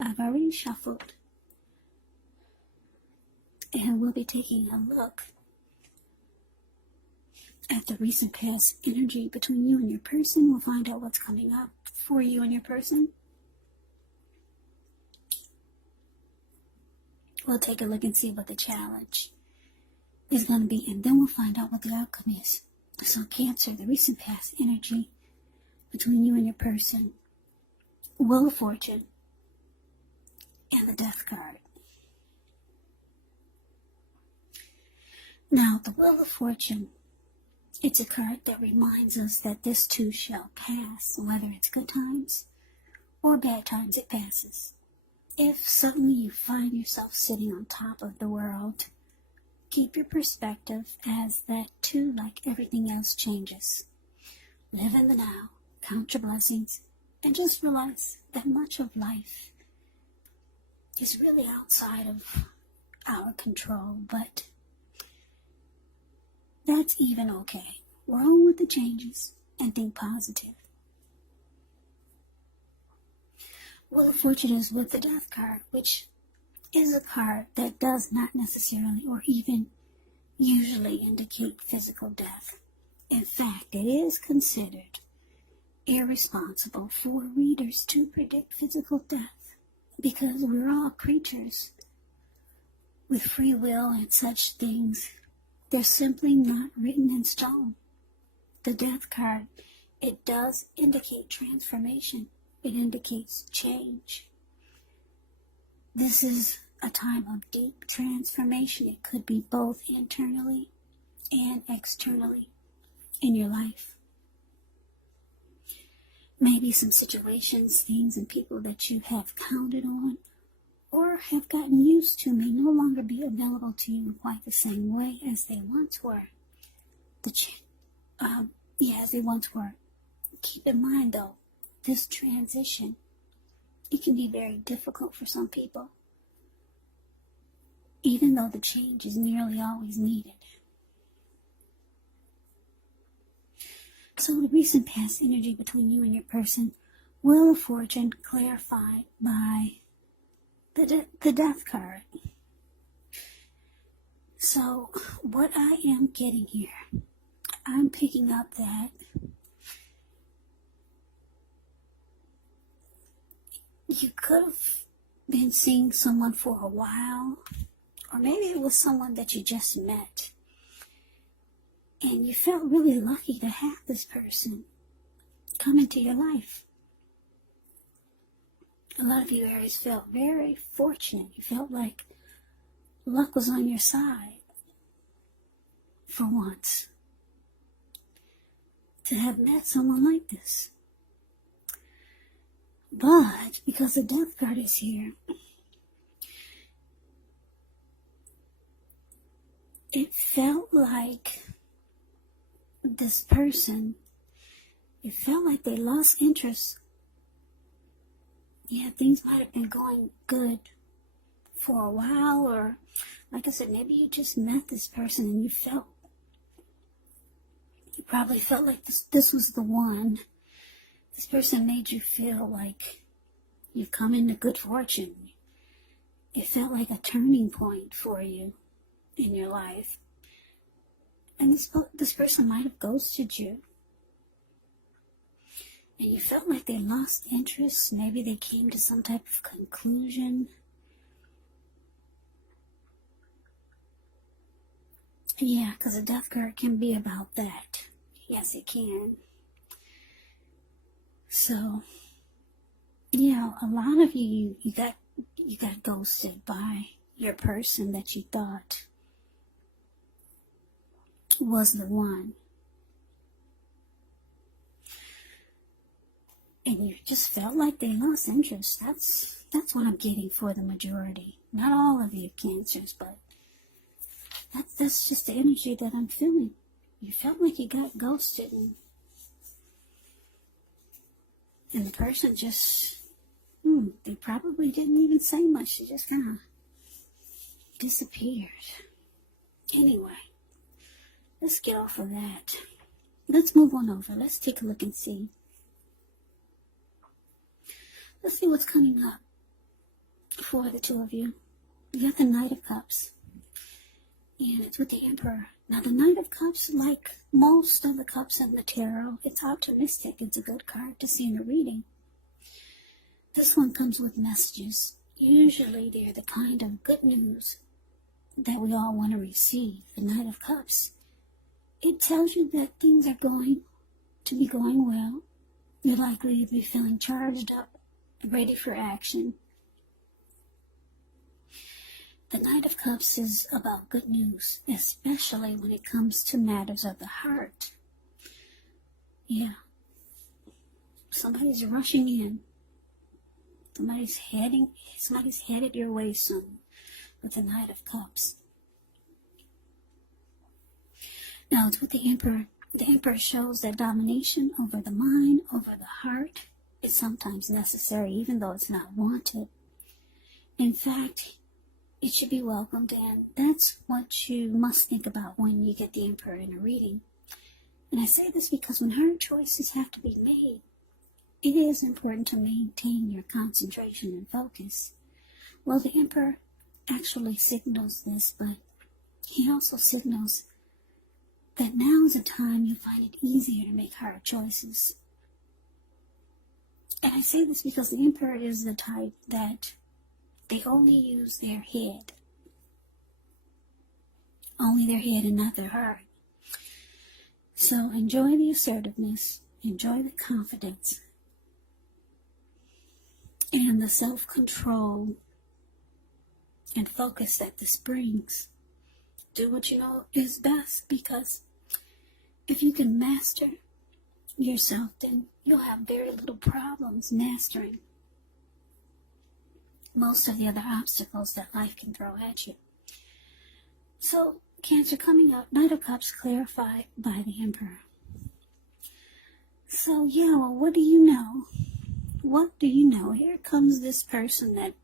I've already shuffled, and we'll be taking a look at the recent past energy between you and your person. We'll find out what's coming up for you and your person. We'll take a look and see what the challenge is going to be, and then we'll find out what the outcome is. So Cancer, the recent past energy between you and your person, Wheel of Fortune, and the Death card. Now, the Wheel of Fortune, it's a card that reminds us that this too shall pass. Whether it's good times or bad times, it passes. If suddenly you find yourself sitting on top of the world, keep your perspective, as that too, like everything else, changes. Live in the now, count your blessings, and just realize that much of life is really outside of our control, but that's even okay. Roll with the changes and think positive. Wheel of Fortune is with the Death card, which is a card that does not necessarily or even usually indicate physical death. In fact, it is considered irresponsible for readers to predict physical death, because we're all creatures with free will, and such things, they're simply not written in stone. The Death card, it does indicate transformation. It indicates change. This is a time of deep transformation. It could be both internally and externally in your life. Maybe some situations, things, and people that you have counted on or have gotten used to may no longer be available to you in quite the same way as they once were. As they once were. Keep in mind, though, this transition, it can be very difficult for some people, even though the change is nearly always needed. So the recent past energy between you and your person, Wheel of Fortune, clarified by the Death card. So what I am getting here, I'm picking up that you could have been seeing someone for a while, or maybe it was someone that you just met, and you felt really lucky to have this person come into your life. A lot of you Aries felt very fortunate. You felt like luck was on your side for once, to have met someone like this. But because the Death card is here, it felt like this person, it felt like they lost interest. Yeah, things might have been going good for a while, or like I said, maybe you just met this person and you probably felt like this was the one. This person made you feel like you've come into good fortune. It felt like a turning point for you in your life. And this person might have ghosted you. And you felt like they lost interest. Maybe they came to some type of conclusion. Yeah, because a Death card can be about that. Yes, it can. So, yeah, a lot of you got ghosted by your person that you thought was the one. And you just felt like they lost interest. That's what I'm getting for the majority. Not all of you Cancers, but that's just the energy that I'm feeling. You felt like you got ghosted, and the person just, they probably didn't even say much. They just kind of disappeared. Anyway, let's get off of that. Let's move on over. Let's take a look and see. Let's see what's coming up before the two of you. You got the Knight of Cups. And it's with the Emperor. Now, the Knight of Cups, like most of the cups in the tarot, it's optimistic. It's a good card to see in a reading. This one comes with messages. Usually, they're the kind of good news that we all want to receive. The Knight of Cups. It tells you that things are going to be going well. You're likely to be feeling charged up, ready for action. The Knight of Cups is about good news, especially when it comes to matters of the heart. Yeah. Somebody's rushing in. Somebody's headed your way soon with the Knight of Cups. Now it's with the Emperor. The Emperor shows that domination over the mind, over the heart, is sometimes necessary, even though it's not wanted. In fact, it should be welcomed, and that's what you must think about when you get the Emperor in a reading. And I say this because when hard choices have to be made, it is important to maintain your concentration and focus. Well, the Emperor actually signals this, but he also signals that now is a time you find it easier to make hard choices. And I say this because the Emperor is the type that they only use their head. Only their head and not their heart. So enjoy the assertiveness, enjoy the confidence, and the self-control and focus that this brings. Do what you know is best, because if you can master yourself, then you'll have very little problems mastering most of the other obstacles that life can throw at you. So, Cancer coming up, Knight of Cups clarified by the Emperor. So, yeah, well, what do you know? What do you know? Here comes this person that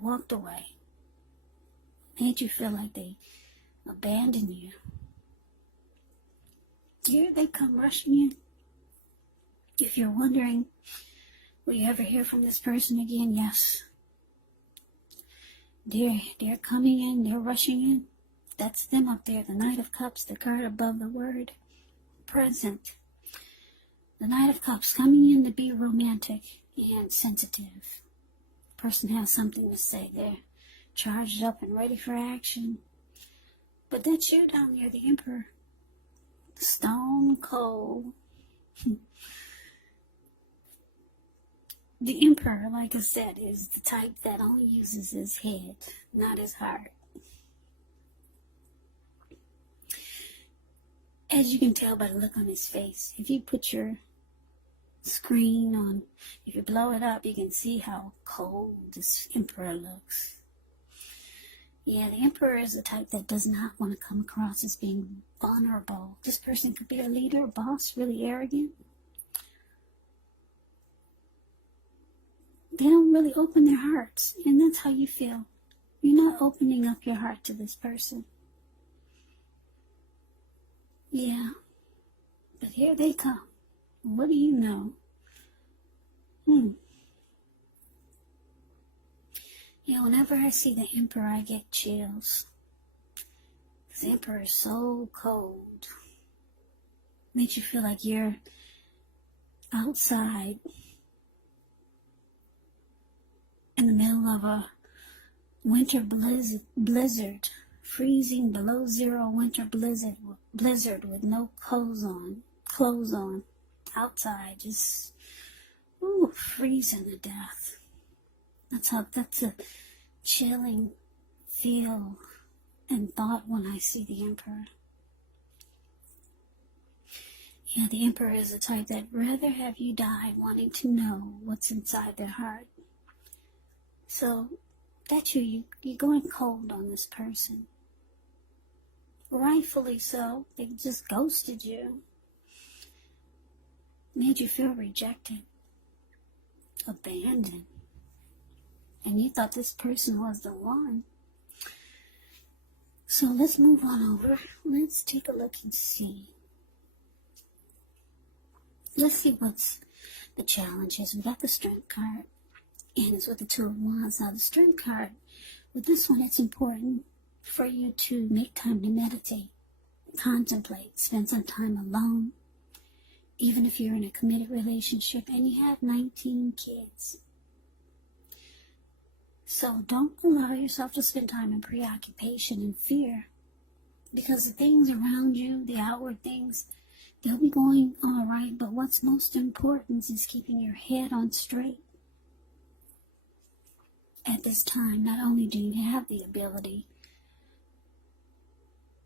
walked away. Made you feel like they abandoned you. Here they come rushing in. If you're wondering, will you ever hear from this person again? Yes. They're coming in, they're rushing in. That's them up there, the Knight of Cups, the card above the word present. The Knight of Cups coming in to be romantic and sensitive. Person has something to say. They're charged up and ready for action. But that's you down there, the Emperor. Stone cold. The Emperor, like I said, is the type that only uses his head, not his heart. As you can tell by the look on his face, if you put your screen on, if you blow it up, you can see how cold this Emperor looks. Yeah, the Emperor is the type that does not want to come across as being vulnerable. This person could be a leader, boss, really arrogant. They don't really open their hearts, and that's how you feel. You're not opening up your heart to this person. Yeah, but here they come. What do you know? Yeah, whenever I see the Emperor, I get chills. The Emperor is so cold. Makes you feel like you're outside in the middle of a winter blizzard, freezing below zero winter blizzard with no clothes on, outside, just freezing to death. That's a chilling feel and thought when I see the Emperor. Yeah, the Emperor is the type that rather have you die wanting to know what's inside their heart. So, that's you're going cold on this person. Rightfully so. They just ghosted you. Made you feel rejected. Abandoned. And you thought this person was the one. So let's move on over. Let's take a look and see. Let's see what's the challenge is. We got the Strength card. and it's with the Two of Wands. Now, the Strength card, with this one, it's important for you to make time to meditate, contemplate, spend some time alone, even if you're in a committed relationship and you have 19 kids. So don't allow yourself to spend time in preoccupation and fear, because the things around you, the outward things, they'll be going all right, but what's most important is keeping your head on straight. At this time, not only do you have the ability,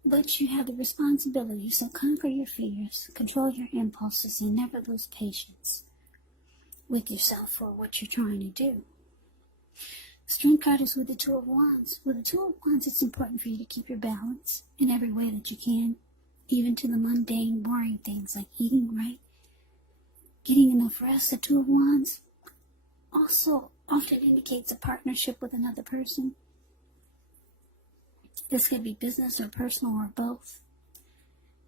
but you have the responsibility. So conquer your fears, control your impulses, and never lose patience with yourself for what you're trying to do. Strength card is with the Two of Wands. With the Two of Wands, it's important for you to keep your balance in every way that you can, even to the mundane, boring things like eating right, getting enough rest. The Two of Wands also often indicates a partnership with another person. This could be business or personal or both.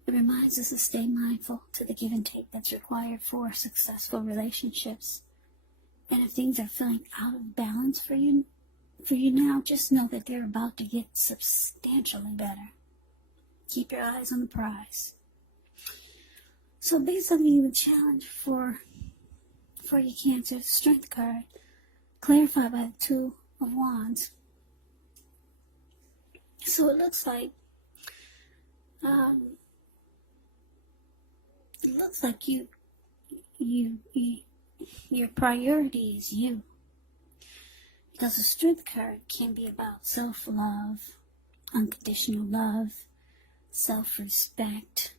It reminds us to stay mindful to the give and take that's required for successful relationships. And if things are feeling out of balance for you now, just know that they're about to get substantially better. Keep your eyes on the prize. So basically, the challenge for your Cancer, the Strength card, clarified by the Two of Wands. So it looks like your priority is you, because the Strength card can be about self-love, unconditional love, self-respect.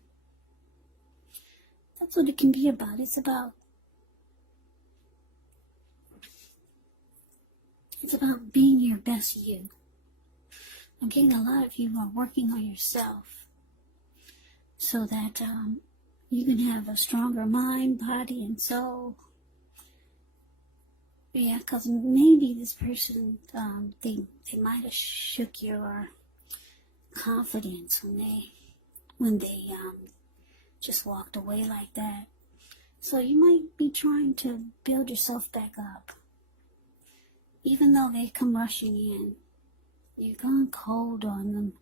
That's what it can be about. It's about being your best you. I'm getting a lot of you are working on yourself so that you can have a stronger mind, body, and soul. Yeah, because maybe this person, they might have shook your confidence when they just walked away like that. So you might be trying to build yourself back up. Even though they come rushing in, you've gone cold on them.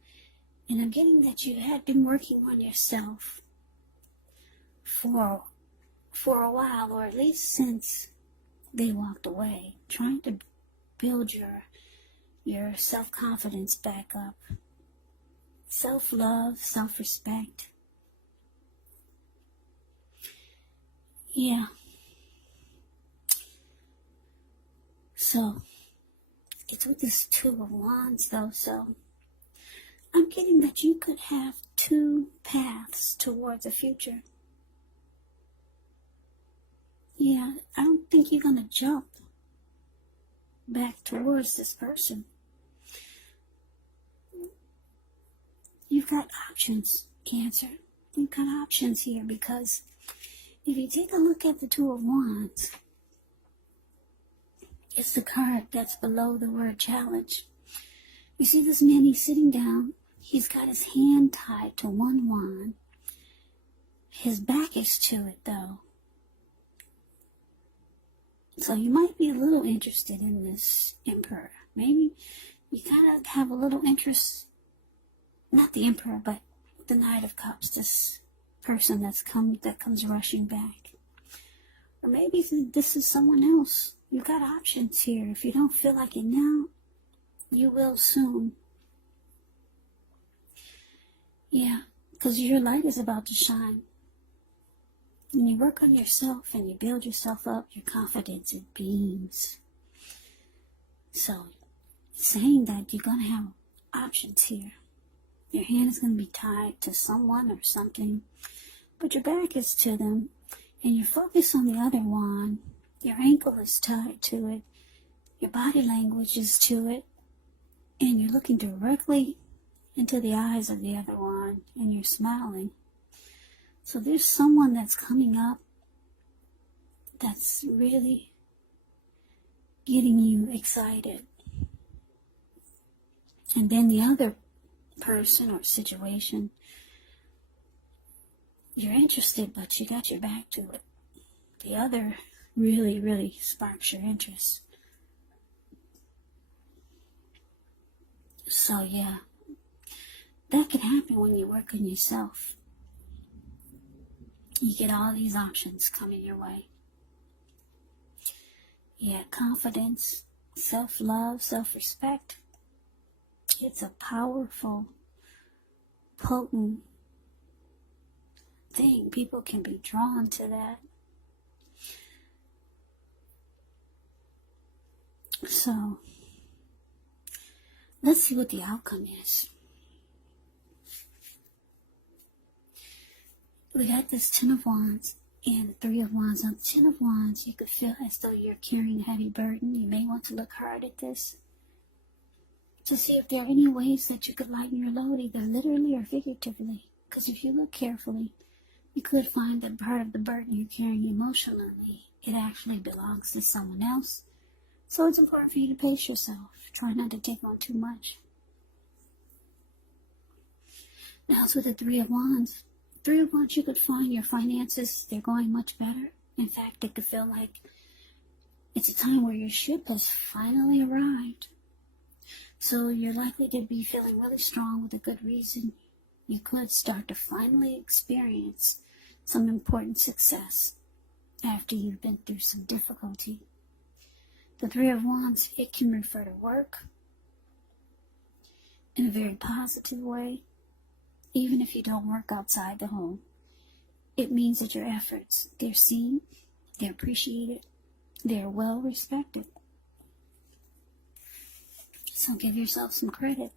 And I'm getting that you had been working on yourself for a while, or at least since they walked away, trying to build your self-confidence back up. Self-love, self-respect. Yeah. So, it's with this Two of Wands though, so I'm getting that you could have two paths towards a future. Yeah, I don't think you're going to jump back towards this person. You've got options, Cancer. You've got options here, because if you take a look at the Two of Wands, it's the card that's below the word challenge. You see this man, he's sitting down. He's got his hand tied to one wand. His back is to it, though. So you might be a little interested in this Emperor. Maybe you kind of have a little interest, not the Emperor, but the Knight of Cups, this person that comes rushing back. Or maybe this is someone else. You've got options here. If you don't feel like it now, you will soon. Yeah, because your light is about to shine. When you work on yourself and you build yourself up, your confidence, it beams. So, saying that you're going to have options here. Your hand is going to be tied to someone or something, but your back is to them, and you're focused on the other one. Your ankle is tied to it. Your body language is to it, and you're looking directly into the eyes of the other one, and you're smiling. So there's someone that's coming up that's really getting you excited. And then the other person or situation, you're interested, but you got your back to it. The other really, really sparks your interest. So yeah, that can happen when you work on yourself. You get all these options coming your way. Yeah, confidence, self-love, self-respect. It's a powerful, potent thing. People can be drawn to that. So, let's see what the outcome is. We got this Ten of Wands and Three of Wands. On the Ten of Wands, you could feel as though you're carrying a heavy burden. You may want to look hard at this to see if there are any ways that you could lighten your load, either literally or figuratively. Because if you look carefully, you could find that part of the burden you're carrying emotionally, it actually belongs to someone else. So it's important for you to pace yourself. Try not to take on too much. Now, so with the Three of Wands. Three of Wands, you could find your finances, they're going much better. In fact, it could feel like it's a time where your ship has finally arrived. So you're likely to be feeling really strong with a good reason. You could start to finally experience some important success after you've been through some difficulty. The Three of Wands, it can refer to work in a very positive way. Even if you don't work outside the home, it means that your efforts, they're seen, they're appreciated, they're well respected. So give yourself some credit.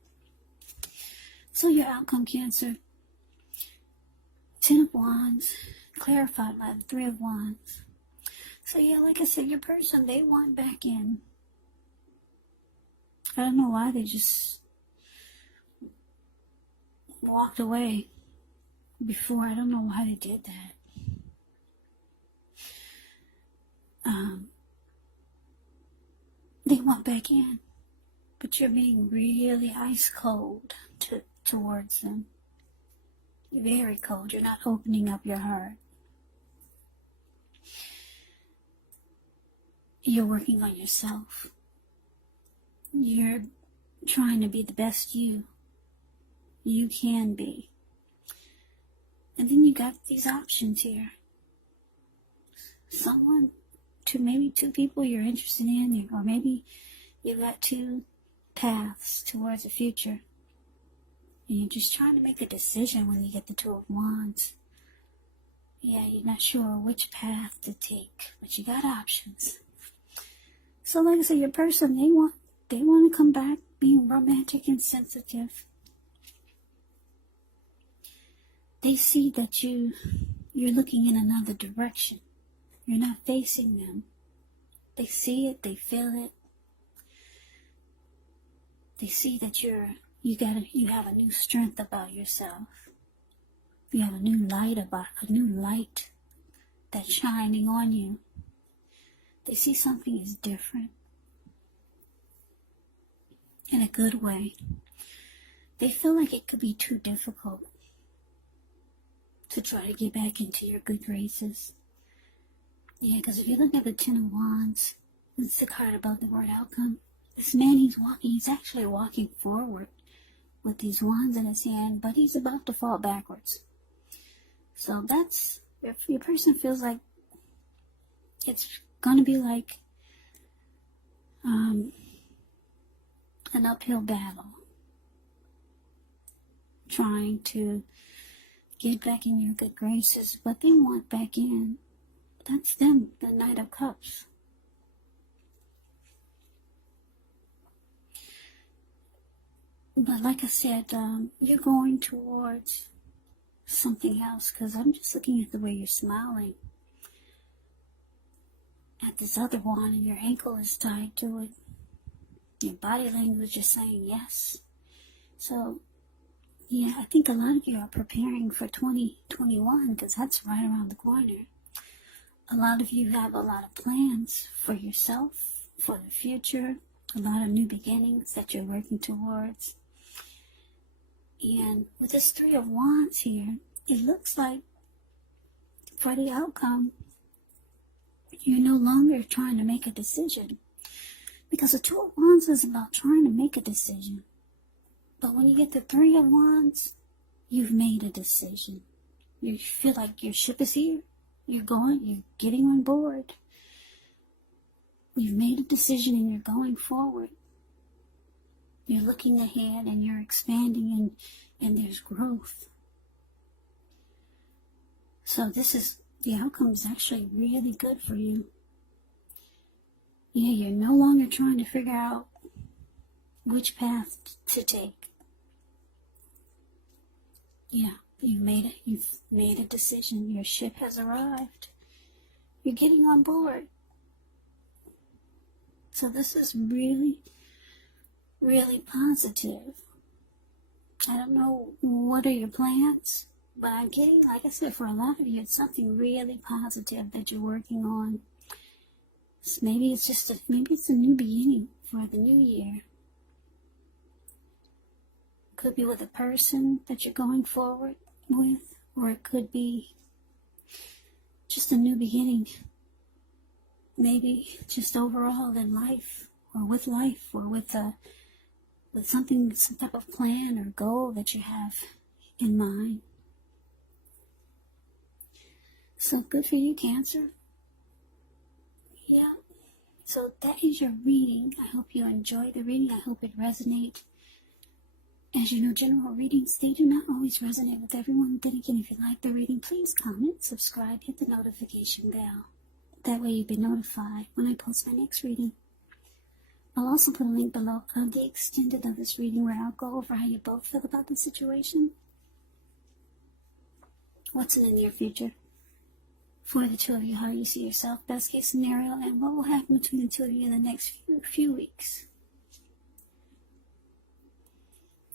So your outcome, Cancer, Ten of Wands, clarified by the Three of Wands. So yeah, like I said, your person, they want back in. I don't know why they just walked away before. I don't know why they did that. They want back in, but you're being really ice cold towards them. You're very cold. You're not opening up your heart. You're working on yourself. You're trying to be the best you can be. And then you got these options here. Someone, maybe two people you're interested in, or maybe you got two paths towards the future. And you're just trying to make a decision when you get the Two of Wands. Yeah, you're not sure which path to take, but you got options. So like I said, your person, they want to come back being romantic and sensitive. They see that you're looking in another direction. You're not facing them. They see it, they feel it. They see that you have a new strength about yourself. You have a new light that's shining on you. They see something is different. In a good way. They feel like it could be too difficult to try to get back into your good graces. Yeah, because if you look at the Ten of Wands, it's the card about the word outcome. This man, he's actually walking forward with these wands in his hand, but he's about to fall backwards. So that's, if your person feels like it's going to be like an uphill battle, trying to get back in your good graces, but they want back in. That's them, the Knight of Cups. But like I said, you're going towards something else, because I'm just looking at the way you're smiling at this other one, and your ankle is tied to it. Your body language is saying yes. So yeah, I think a lot of you are preparing for 2021, because that's right around the corner. A lot of you have a lot of plans for yourself, for the future, a lot of new beginnings that you're working towards. And with this Three of Wands here, it looks like for the outcome, you're no longer trying to make a decision. Because the Two of Wands is about trying to make a decision. But when you get the Three of Wands, you've made a decision. You feel like your ship is here. You're getting on board. You've made a decision and you're going forward. You're looking ahead and you're expanding and there's growth. So the outcome is actually really good for you. Yeah, you're no longer trying to figure out which path to take. Yeah, you've made a decision. Your ship has arrived. You're getting on board. So this is really, really positive. I don't know what are your plans, but I'm getting, like I said, for a lot of you, it's something really positive that you're working on. So maybe it's a new beginning for the new year. Could be with a person that you're going forward with, or it could be just a new beginning. Maybe just overall in life, or with something, some type of plan or goal that you have in mind. So good for you, Cancer. Yeah. So that is your reading. I hope you enjoy the reading. I hope it resonates. As you know, general readings, they do not always resonate with everyone. Then again, if you like the reading, please comment, subscribe, hit the notification bell. That way you'll be notified when I post my next reading. I'll also put a link below of the extended of this reading where I'll go over how you both feel about the situation. What's in the near future for the two of you, how you see yourself, best case scenario, and what will happen between the two of you in the next few weeks.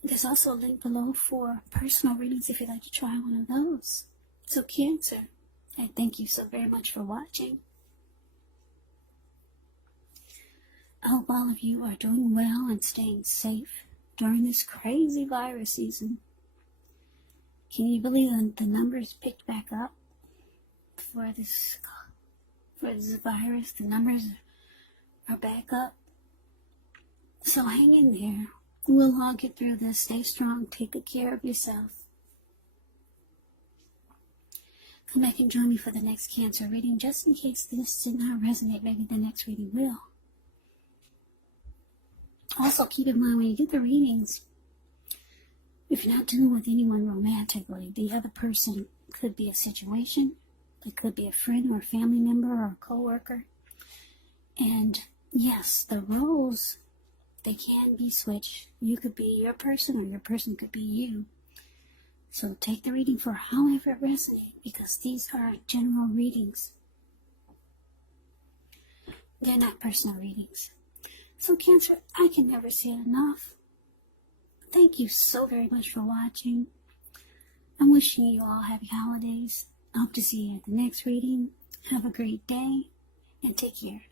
There's also a link below for personal readings if you'd like to try one of those. So Cancer, I thank you so very much for watching. I hope all of you are doing well and staying safe during this crazy virus season. Can you believe that the numbers picked back up for this virus? The numbers are back up. So hang in there. We'll all get through this. Stay strong. Take good care of yourself. Come back and join me for the next Cancer reading. Just in case this did not resonate, maybe the next reading will. Also, keep in mind when you get the readings, if you're not dealing with anyone romantically, the other person could be a situation. It could be a friend or a family member or a co-worker. And yes, the roles, they can be switched. You could be your person or your person could be you. So take the reading for however it resonates, because these are general readings. They're not personal readings. So Cancer, I can never say it enough. Thank you so very much for watching. I'm wishing you all happy holidays. I hope to see you at the next reading. Have a great day and take care.